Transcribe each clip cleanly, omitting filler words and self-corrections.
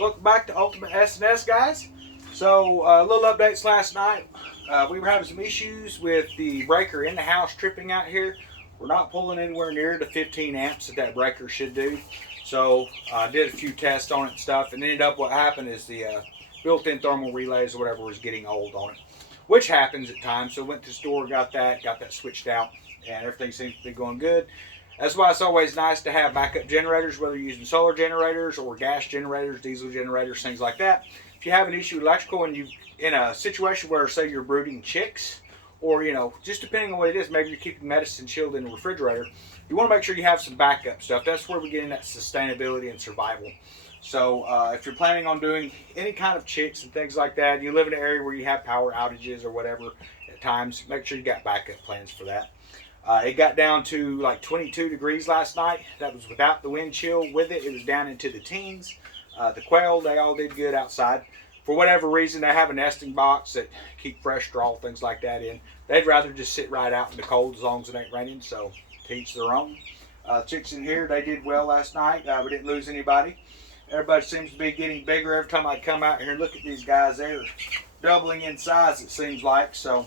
Welcome back to Ultimate S&S, guys. So, little updates last night. We were having some issues with the breaker in the house tripping out here. We're not pulling anywhere near the 15 amps that breaker should do. So, I did a few tests on it and stuff, and ended up what happened is the built-in thermal relays or whatever was getting old on it, which happens at times. So, went to the store, got that switched out, and everything seems to be going good. That's why it's always nice to have backup generators, whether you're using solar generators or gas generators, diesel generators, things like that. If you have an issue with electrical and you're in a situation where, say, you're brooding chicks, or, just depending on what it is, maybe you're keeping medicine chilled in the refrigerator, you want to make sure you have some backup stuff. That's where we get in that sustainability and survival. So if you're planning on doing any kind of chicks and things like that, you live in an area where you have power outages or whatever at times, make sure you got backup plans for that. It got down to like 22 degrees last night. That was without the wind chill. With it, it was down into the teens. The quail, they all did good outside. For whatever reason, they have a nesting box that keep fresh straw, things like that in. They'd rather just sit right out in the cold as long as it ain't raining, so to each their own. Chicks in here, they did well last night. We didn't lose anybody. Everybody seems to be getting bigger every time I come out here and look at these guys. They're doubling in size, it seems like, so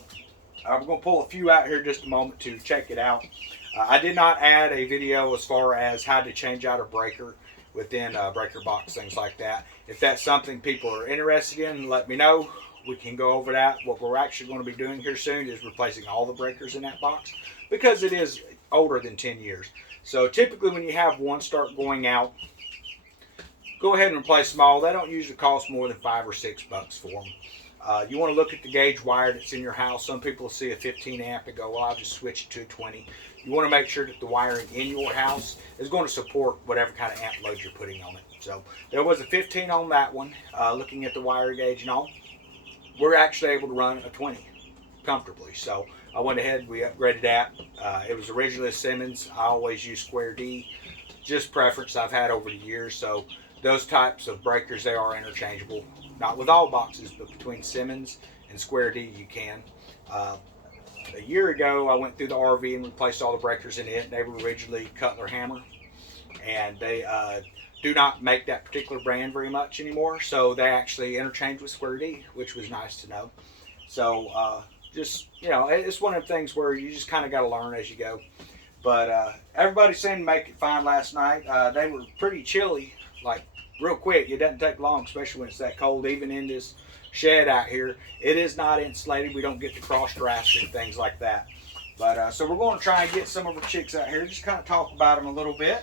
we're going to pull a few out here in just a moment to check it out. I did not add a video as far as how to change out a breaker within a breaker box, things like that. If that's something people are interested in, let me know. We can go over that. What we're actually going to be doing here soon is replacing all the breakers in that box because it is older than 10 years. So typically when you have one start going out, go ahead and replace them all. They don't usually cost more than $5 or $6 for them. You want to look at the gauge wire that's in your house. Some people see a 15 amp and go, well, I'll just switch it to a 20. You want to make sure that the wiring in your house is going to support whatever kind of amp load you're putting on it. So there was a 15 on that one. Looking at the wire gauge and all, we're actually able to run a 20 comfortably. So I went ahead, we upgraded that. It was originally a Simmons. I always use Square D, just preference I've had over the years. So those types of breakers, they are interchangeable. Not with all boxes, but between Simmons and Square D you can. A year ago, I went through the RV and replaced all the breakers in it. They were originally Cutler Hammer, and they do not make that particular brand very much anymore. So they actually interchanged with Square D, which was nice to know. So just, it's one of the things where you just kind of got to learn as you go. But everybody seemed to make it fine last night. They were pretty chilly, like real quick. It doesn't take long, especially when it's that cold. Even in this shed out here, it is not insulated. We don't get the cross drafts and things like that. But so we're going to try and get some of our chicks out here, just kind of talk about them a little bit.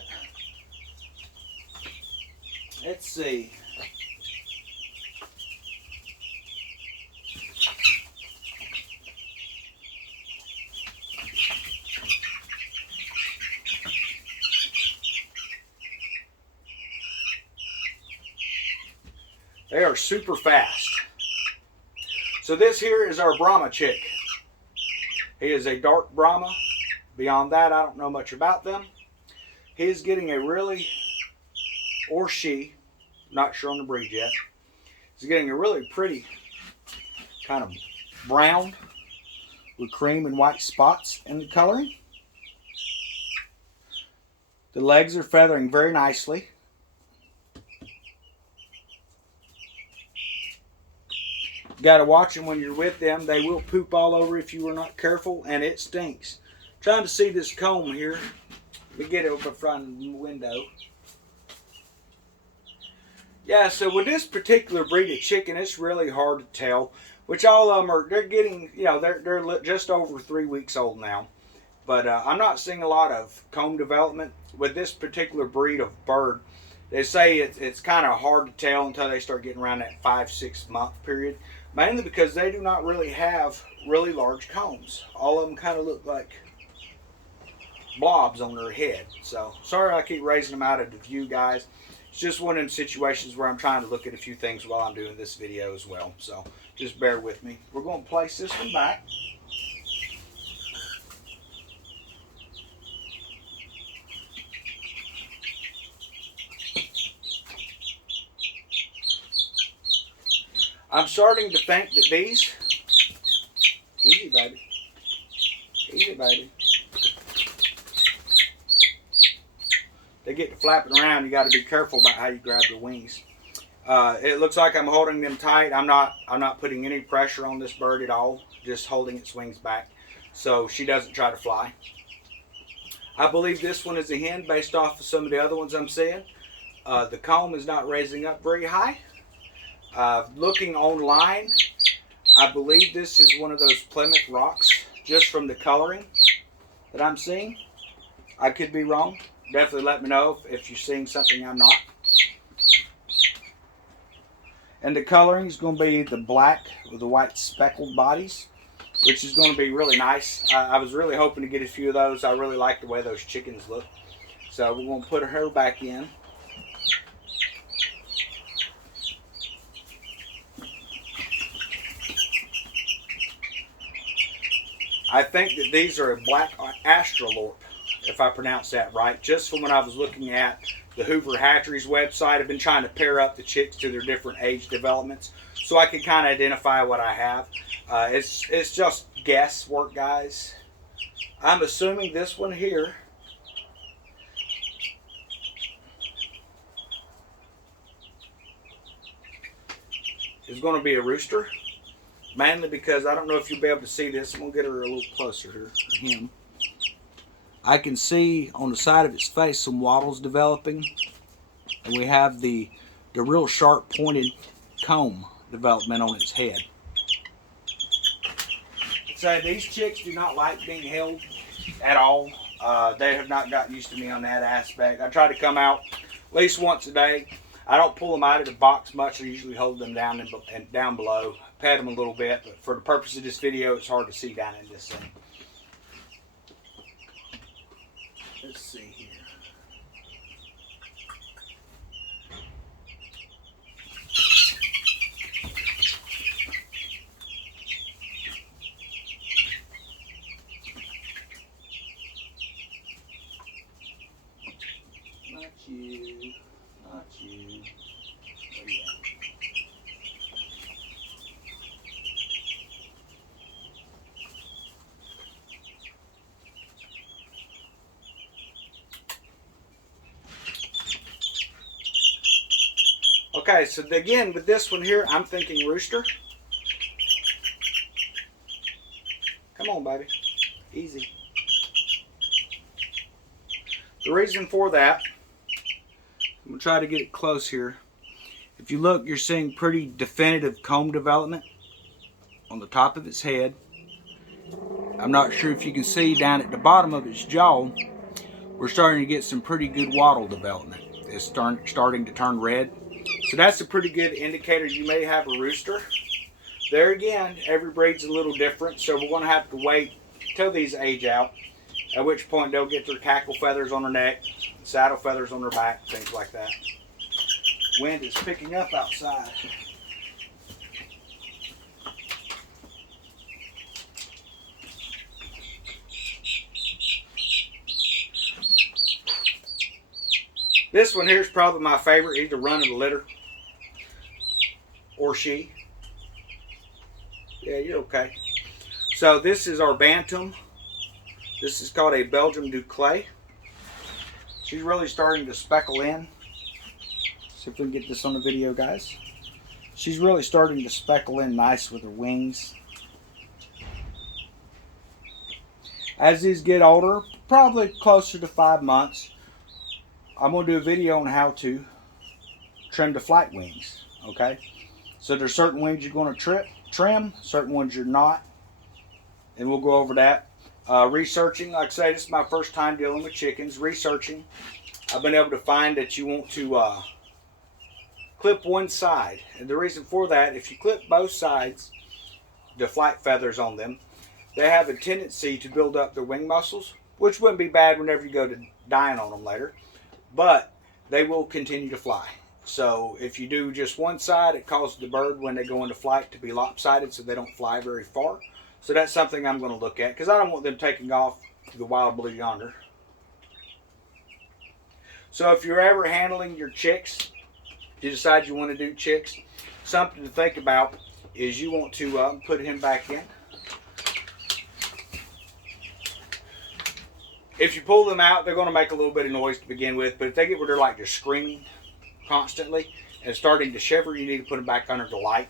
Let's see. They are super fast. So this here is our Brahma chick. He is a dark Brahma. Beyond that, I don't know much about them. He is getting a really, or she, not sure on the breed yet, he's getting a really pretty kind of brown with cream and white spots in the coloring. The legs are feathering very nicely. Got to watch them when you're with them. They will poop all over if you are not careful, and it stinks. Trying to see this comb here. Let me get it over front of the window. Yeah, so with this particular breed of chicken, it's really hard to tell. Which all of them they're getting, they're just over 3 weeks old now. But I'm not seeing a lot of comb development with this particular breed of bird. They say it's kind of hard to tell until they start getting around that 5-6 month period. Mainly because they do not really have really large combs. All of them kind of look like blobs on their head. So sorry I keep raising them out of the view, guys. It's just one of them situations where I'm trying to look at a few things while I'm doing this video as well. So just bear with me. We're going to place this one back. I'm starting to think that these, easy baby, they get to flapping around. You got to be careful about how you grab their wings. It looks like I'm holding them tight. I'm not putting any pressure on this bird at all. Just holding its wings back so she doesn't try to fly. I believe this one is a hen based off of some of the other ones I'm seeing. The comb is not raising up very high. Looking online, I believe this is one of those Plymouth rocks, just from the coloring that I'm seeing. I could be wrong. Definitely let me know if you're seeing something I'm not. And the coloring is going to be the black with the white speckled bodies, which is going to be really nice. I was really hoping to get a few of those. I really like the way those chickens look. So we're going to put her back in. I think that these are a black astrolorp, if I pronounce that right. Just from when I was looking at the Hoover Hatcheries website, I've been trying to pair up the chicks to their different age developments so I can kind of identify what I have. It's just guesswork, guys. I'm assuming this one here is going to be a rooster. Mainly because I don't know if you'll be able to see this. I'm going to get her a little closer here, or him. I can see on the side of its face some wattles developing. And we have the real sharp pointed comb development on its head. So these chicks do not like being held at all. They have not gotten used to me on that aspect. I try to come out at least once a day. I don't pull them out of the box much. I usually hold them down and down below, pet them a little bit. But for the purpose of this video, it's hard to see down in this thing. Let's see here. Not you. Not you. Where you at? Okay, so again, with this one here, I'm thinking rooster. Come on, baby. Easy. The reason for that, I'm going to try to get it close here. If you look, you're seeing pretty definitive comb development on the top of its head. I'm not sure if you can see down at the bottom of its jaw, we're starting to get some pretty good wattle development. It's starting to turn red. So that's a pretty good indicator you may have a rooster. There again, every breed's a little different, so we're going to have to wait till these age out, at which point they'll get their cackle feathers on their neck, saddle feathers on their back, things like that. Wind is picking up outside. This one here is probably my favorite, either run of the litter or she. Yeah, you're okay. So this is our bantam. This is called a Belgian Duclay. She's really starting to speckle in. See if we can get this on the video, guys. She's really starting to speckle in nice with her wings. As these get older, probably closer to 5 months, I'm going to do a video on how to trim the flight wings, okay? So there's certain wings you're going to trim, certain ones you're not, and we'll go over that. Researching, like I say, this is my first time dealing with chickens. Researching, I've been able to find that you want to clip one side. And the reason for that, if you clip both sides, the flight feathers on them, they have a tendency to build up their wing muscles, which wouldn't be bad whenever you go to dying on them later. But they will continue to fly. So if you do just one side, it causes the bird when they go into flight to be lopsided so they don't fly very far. So that's something I'm going to look at because I don't want them taking off to the wild blue yonder. So if you're ever handling your chicks, you decide you want to do chicks, something to think about is you want to put him back in. If you pull them out, they're going to make a little bit of noise to begin with, but if they get where they're like just screaming constantly, and starting to shiver, you need to put them back under the light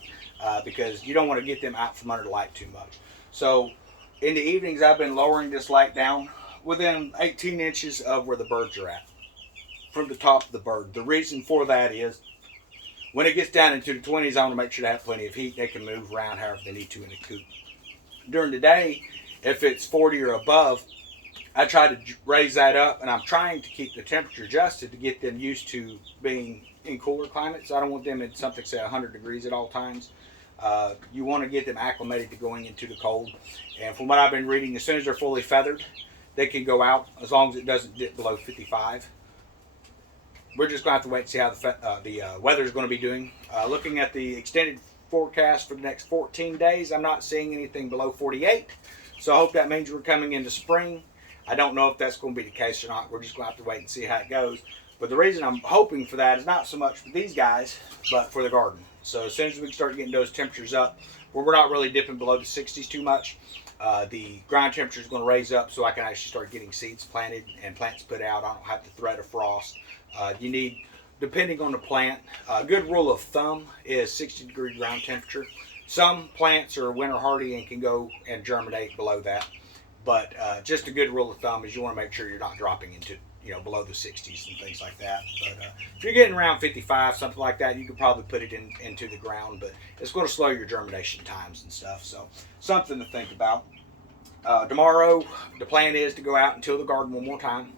because you don't want to get them out from under the light too much. So in the evenings, I've been lowering this light down within 18 inches of where the birds are at, from the top of the bird. The reason for that is when it gets down into the 20s, I want to make sure they have plenty of heat. They can move around however they need to in the coop. During the day, if it's 40 or above, I try to raise that up, and I'm trying to keep the temperature adjusted to get them used to being in cooler climates. I don't want them in something, say 100 degrees at all times. You want to get them acclimated to going into the cold. And from what I've been reading, as soon as they're fully feathered, they can go out as long as it doesn't dip below 55. We're just going to have to wait and see how the weather is going to be doing. Looking at the extended forecast for the next 14 days, I'm not seeing anything below 48. So I hope that means we're coming into spring. I don't know if that's going to be the case or not. We're just going to have to wait and see how it goes. But the reason I'm hoping for that is not so much for these guys, but for the garden. So as soon as we can start getting those temperatures up, where we're not really dipping below the 60s too much, the ground temperature is going to raise up so I can actually start getting seeds planted and plants put out. I don't have the threat of frost. You need, depending on the plant, a good rule of thumb is 60-degree ground temperature. Some plants are winter hardy and can go and germinate below that. But just a good rule of thumb is you want to make sure you're not dropping into, below the 60s and things like that. But if you're getting around 55, something like that, you could probably put it into the ground. But it's going to slow your germination times and stuff. So something to think about. Tomorrow, the plan is to go out and till the garden one more time.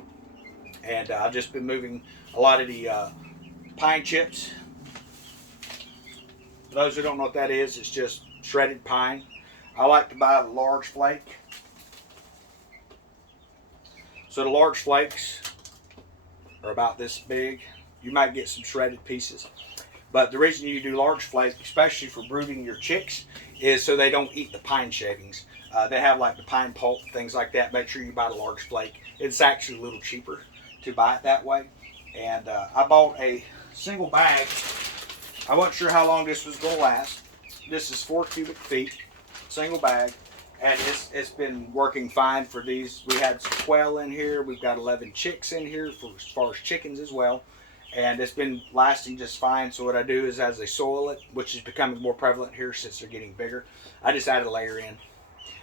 And I've just been moving a lot of the pine chips. For those who don't know what that is, it's just shredded pine. I like to buy the large flake. So the large flakes are about this big. You might get some shredded pieces. But the reason you do large flakes, especially for brooding your chicks, is so they don't eat the pine shavings. They have like the pine pulp, things like that. Make sure you buy the large flake. It's actually a little cheaper to buy it that way. And I bought a single bag. I wasn't sure how long this was going to last. This is 4 cubic feet, single bag. And it's been working fine for these. We had some quail in here. We've got 11 chicks in here for as far as chickens as well. And it's been lasting just fine. So what I do is as they soil it, which is becoming more prevalent here since they're getting bigger, I just add a layer in.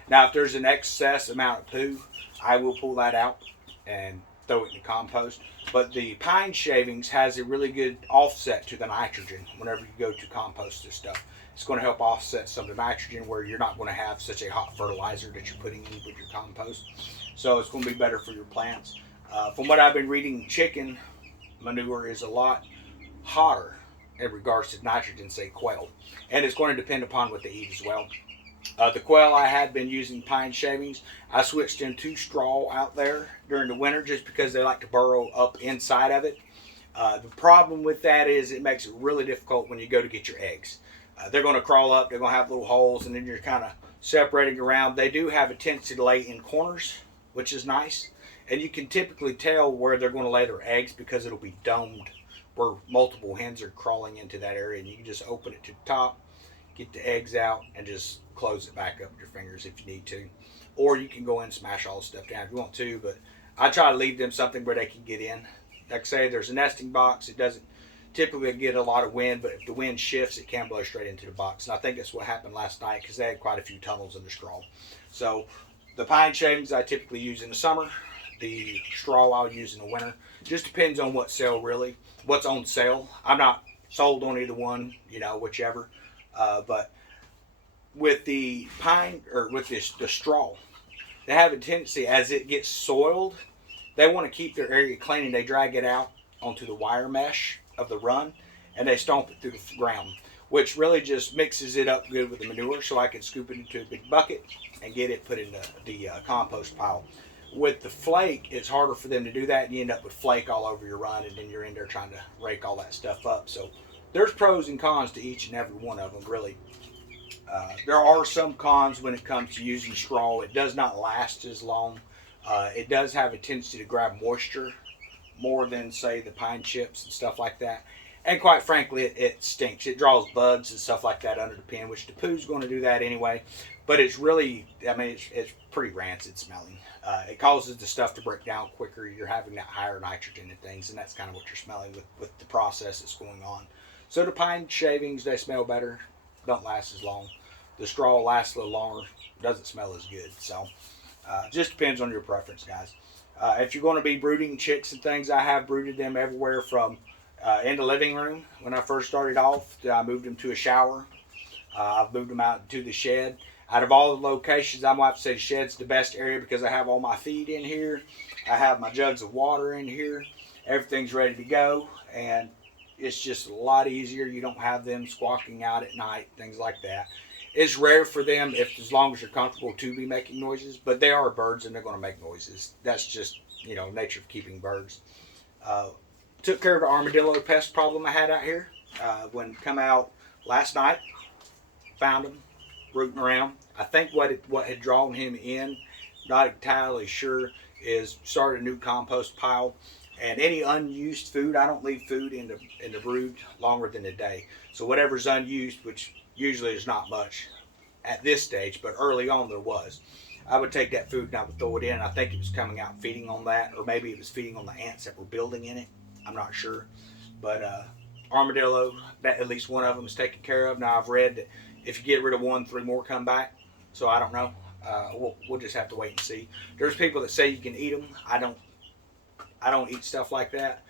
Now if there's an excess amount of poo, I will pull that out and throw it in the compost. But the pine shavings has a really good offset to the nitrogen whenever you go to compost this stuff. It's going to help offset some of the nitrogen where you're not going to have such a hot fertilizer that you're putting in with your compost. So it's going to be better for your plants. From what I've been reading, chicken manure is a lot hotter in regards to nitrogen, say quail. And it's going to depend upon what they eat as well. The quail, I had been using pine shavings. I switched into straw out there during the winter just because they like to burrow up inside of it. The problem with that is it makes it really difficult when you go to get your eggs. They're going to crawl up, they're going to have little holes, and then you're kind of separating around. They do have a tendency to lay in corners, which is nice. And you can typically tell where they're going to lay their eggs because it'll be domed where multiple hens are crawling into that area. And you can just open it to the top, get the eggs out, and just close it back up with your fingers if you need to. Or you can go in and smash all the stuff down if you want to. But I try to leave them something where they can get in. Like I say, there's a nesting box. It doesn't typically get a lot of wind, but if the wind shifts, it can blow straight into the box. And I think that's what happened last night because they had quite a few tunnels in the straw. So the pine shavings I typically use in the summer. The straw I'll use in the winter. Just depends on what's on sale. I'm not sold on either one, whichever. But with the pine, or with the straw, they have a tendency as it gets soiled, they want to keep their area clean and they drag it out onto the wire mesh of the run and they stomp it through the ground, which really just mixes it up good with the manure so I can scoop it into a big bucket and get it put in the compost pile. With the flake, it's harder for them to do that and you end up with flake all over your run and then you're in there trying to rake all that stuff up. So there's pros and cons to each and every one of them, really. There are some cons when it comes to using straw. It does not last as long. It does have a tendency to grab moisture more than, say, the pine chips and stuff like that. And quite frankly, it stinks. It draws bugs and stuff like that under the pin, which the poo's going to do that anyway. But it's really, it's pretty rancid smelling. It causes the stuff to break down quicker. You're having that higher nitrogen and things, and that's kind of what you're smelling with the process that's going on. So the pine shavings, they smell better, don't last as long. The straw lasts a little longer, doesn't smell as good. So just depends on your preference, guys. If you're going to be brooding chicks and things, I have brooded them everywhere from in the living room when I first started off. I moved them to a shower. I've moved them out to the shed. Out of all the locations, I'm going to have to say the shed's the best area because I have all my feed in here. I have my jugs of water in here. Everything's ready to go, and it's just a lot easier. You don't have them squawking out at night, things like that. It's rare for them, if as long as you're comfortable, to be making noises, but they are birds and they're going to make noises. That's just, nature of keeping birds. Took care of the armadillo pest problem I had out here. When come out last night, found him rooting around. I think what had drawn him in, not entirely sure, is started a new compost pile. And any unused food, I don't leave food in the brood longer than a day. So whatever's unused, which usually is not much at this stage, but early on there was, I would take that food and I would throw it in. I think it was coming out feeding on that, or maybe it was feeding on the ants that were building in it. I'm not sure. But armadillo, at least one of them is taken care of. Now I've read that if you get rid of one, 3 more come back. So I don't know. We'll just have to wait and see. There's people that say you can eat them. I don't eat stuff like that.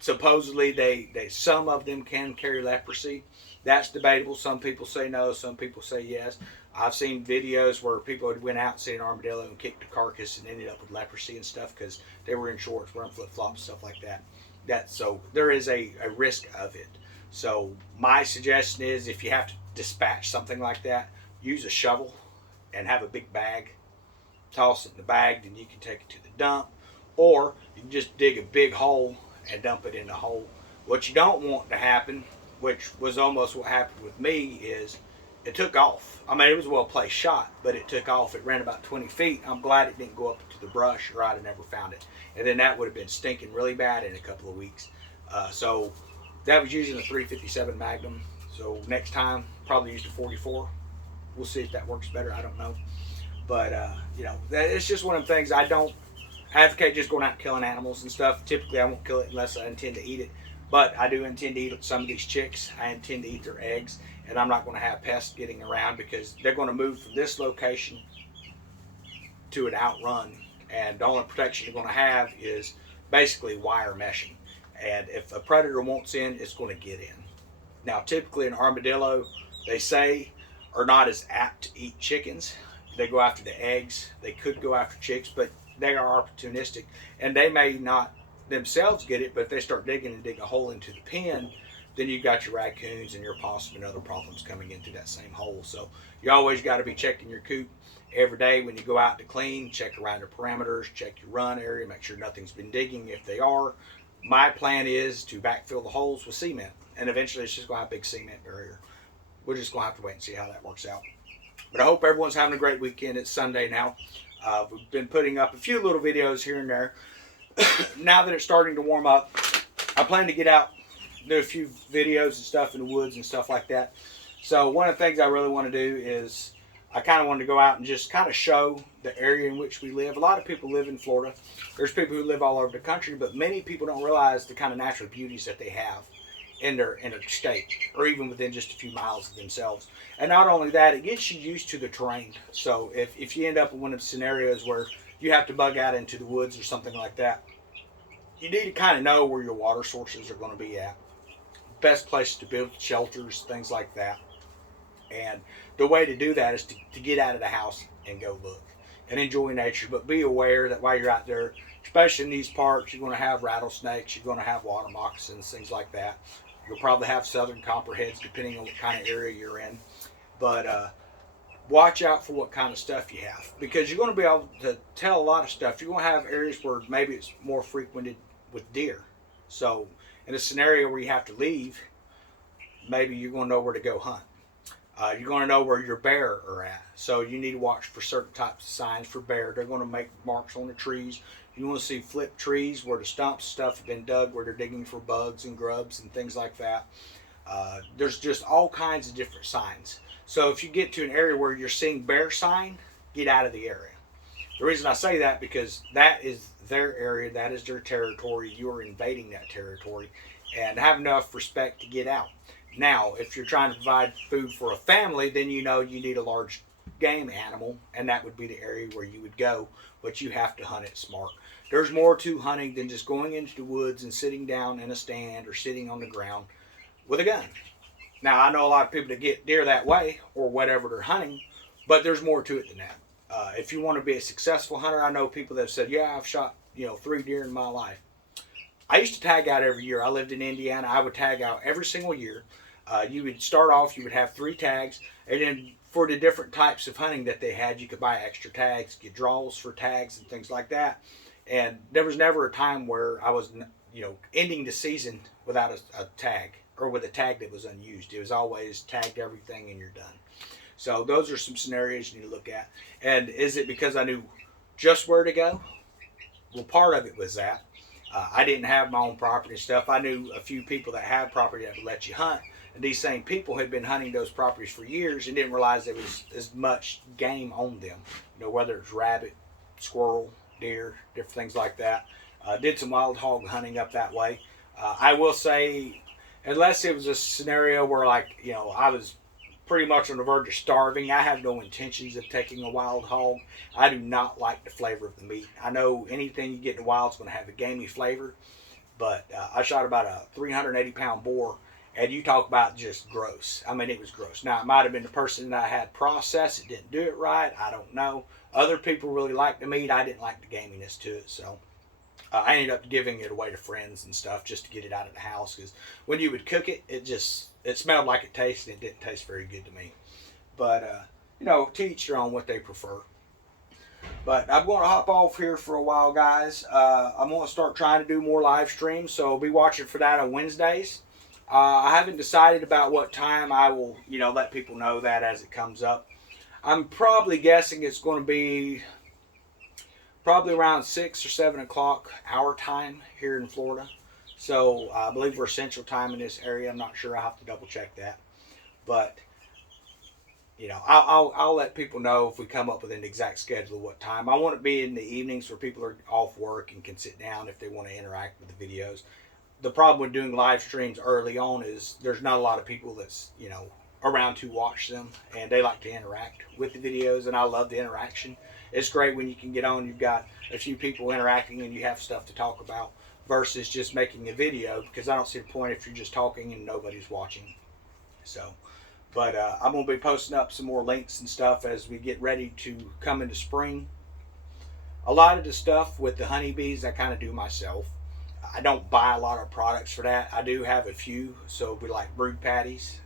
Supposedly they some of them can carry leprosy. That's debatable. Some people say no, some people say yes. I've seen videos where people had went out and seen an armadillo and kicked the carcass and ended up with leprosy and stuff because they were in shorts, wearing flip-flops, stuff like that. So there is a risk of it. So my suggestion is, if you have to dispatch something like that, use a shovel and have a big bag. Toss it in the bag, then you can take it to the dump. Or you can just dig a big hole and dump it in the hole. What you don't want to happen, which was almost what happened with me, is it took off. I mean, it was a well-placed shot, but it took off. It ran about 20 feet. I'm glad it didn't go up to the brush, or I'd have never found it. And then that would have been stinking really bad in a couple of weeks. So that was using a 357 Magnum. So next time, probably use a 44. We'll see if that works better. I don't know. But, it's just one of the things. I don't advocate just going out and killing animals and stuff. Typically, I won't kill it unless I intend to eat it. But I do intend to eat some of these chicks. I intend to eat their eggs. And I'm not going to have pests getting around because they're going to move from this location to an outrun. And the only protection you're going to have is basically wire meshing. And if a predator wants in, it's going to get in. Now, typically an armadillo, they say, are not as apt to eat chickens. They go after the eggs. They could go after chicks, but they are opportunistic. And they may not themselves get it, but if they start digging a hole into the pen, then you've got your raccoons and your possum and other problems coming into that same hole. So you always got to be checking your coop every day when you go out to clean. Check around your parameters, check your run area, make sure nothing's been digging. If they are, my plan is to backfill the holes with cement, and eventually it's just going to have a big cement barrier. We're just going to have to wait and see how that works out. But I hope everyone's having a great weekend. It's Sunday now. We've been putting up a few little videos here and there. Now that it's starting to warm up, I plan to get out, do a few videos and stuff in the woods and stuff like that. So one of the things I really want to do is I kind of wanted to go out and just kind of show the area in which we live. A lot of people live in Florida. There's people who live all over the country, but many people don't realize the kind of natural beauties that they have in their state, or even within just a few miles of themselves. And not only that, it gets you used to the terrain. So if you end up in one of the scenarios where you have to bug out into the woods or something like that, you need to kind of know where your water sources are going to be at. Best places to build shelters, things like that. And the way to do that is to get out of the house and go look and enjoy nature. But be aware that while you're out there, especially in these parks, you're going to have rattlesnakes, you're going to have water moccasins, things like that. You'll probably have southern copperheads depending on what kind of area you're in. But watch out for what kind of stuff you have, because you're going to be able to tell a lot of stuff. You're going to have areas where maybe it's more frequented with deer. So in a scenario where you have to leave, maybe you're going to know where to go hunt. You're going to know where your bear are at. So you need to watch for certain types of signs for bear. They're going to make marks on the trees. You want to see flip trees where the stumps and stuff have been dug, where they're digging for bugs and grubs and things like that. There's just all kinds of different signs. So if you get to an area where you're seeing bear sign, get out of the area. The reason I say that, because that is their area, that is their territory. You are invading that territory. and have enough respect to get out. Now, if you're trying to provide food for a family, then you know you need a large game animal, and that would be the area where you would go, but you have to hunt it smart. There's more to hunting than just going into the woods and sitting down in a stand or sitting on the ground with a gun. Now, I know a lot of people that get deer that way or whatever they're hunting, but there's more to it than that. If you want to be a successful hunter, I know people that have said, yeah, I've shot 3 deer in my life. I used to tag out every year. I lived in Indiana. I would tag out every single year. You would start off, you would have 3 tags, and then for the different types of hunting that they had, you could buy extra tags, get draws for tags and things like that. And there was never a time where I was, ending the season without a tag or with a tag that was unused. It was always tagged everything and you're done. So those are some scenarios you need to look at. And is it because I knew just where to go? Well, part of it was that. I didn't have my own property and stuff. I knew a few people that had property that would let you hunt. And these same people had been hunting those properties for years and didn't realize there was as much game on them. Whether it's rabbit, squirrel, deer, different things like that. Did some wild hog hunting up that way. I will say, unless it was a scenario where I was pretty much on the verge of starving, I have no intentions of taking a wild hog. I do not like the flavor of the meat. I know anything you get in the wild is going to have a gamey flavor, but I shot about a 380-pound boar, and you talk about just gross. I mean, it was gross. Now, it might have been the person that I had processed. It didn't do it right. I don't know. Other people really liked the meat. I didn't like the gaminess to it, so I ended up giving it away to friends and stuff just to get it out of the house, because when you would cook it, it smelled like it tasted. It didn't taste very good to me. But, to each their own what they prefer. But I'm going to hop off here for a while, guys. I'm going to start trying to do more live streams, so be watching for that on Wednesdays. I haven't decided about what time I will, let people know that as it comes up. I'm probably guessing it's going to be probably around 6 or 7 o'clock our time here in Florida. So I believe we're Central Time in this area. I'm not sure. I'll have to double check that. But, I'll let people know if we come up with an exact schedule of what time. I want it to be in the evenings where people are off work and can sit down if they want to interact with the videos. The problem with doing live streams early on is there's not a lot of people that's, around to watch them, and they like to interact with the videos, and I love the interaction. It's great when you can get on, you've got a few people interacting and you have stuff to talk about versus just making a video, because I don't see the point if you're just talking and nobody's watching. So, but I'm going to be posting up some more links and stuff as we get ready to come into spring. A lot of the stuff with the honeybees I kind of do myself. I don't buy a lot of products for that. I do have a few, so it'll be like brood patties.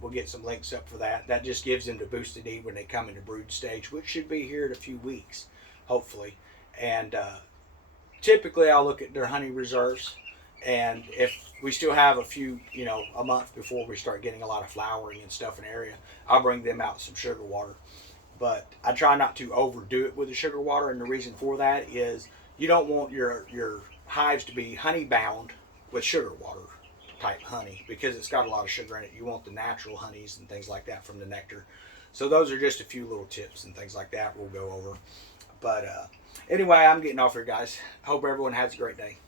We'll get some links up for that. That just gives them the boost they need when they come into brood stage, which should be here in a few weeks, hopefully. And typically I'll look at their honey reserves, and if we still have a few, a month before we start getting a lot of flowering and stuff in the area, I'll bring them out some sugar water. But I try not to overdo it with the sugar water, and the reason for that is you don't want your hives to be honey bound with sugar water type honey, because it's got a lot of sugar in it. You want the natural honeys and things like that from the nectar. So those are just a few little tips and things like that we'll go over. But anyway, I'm getting off here, guys. Hope everyone has a great day.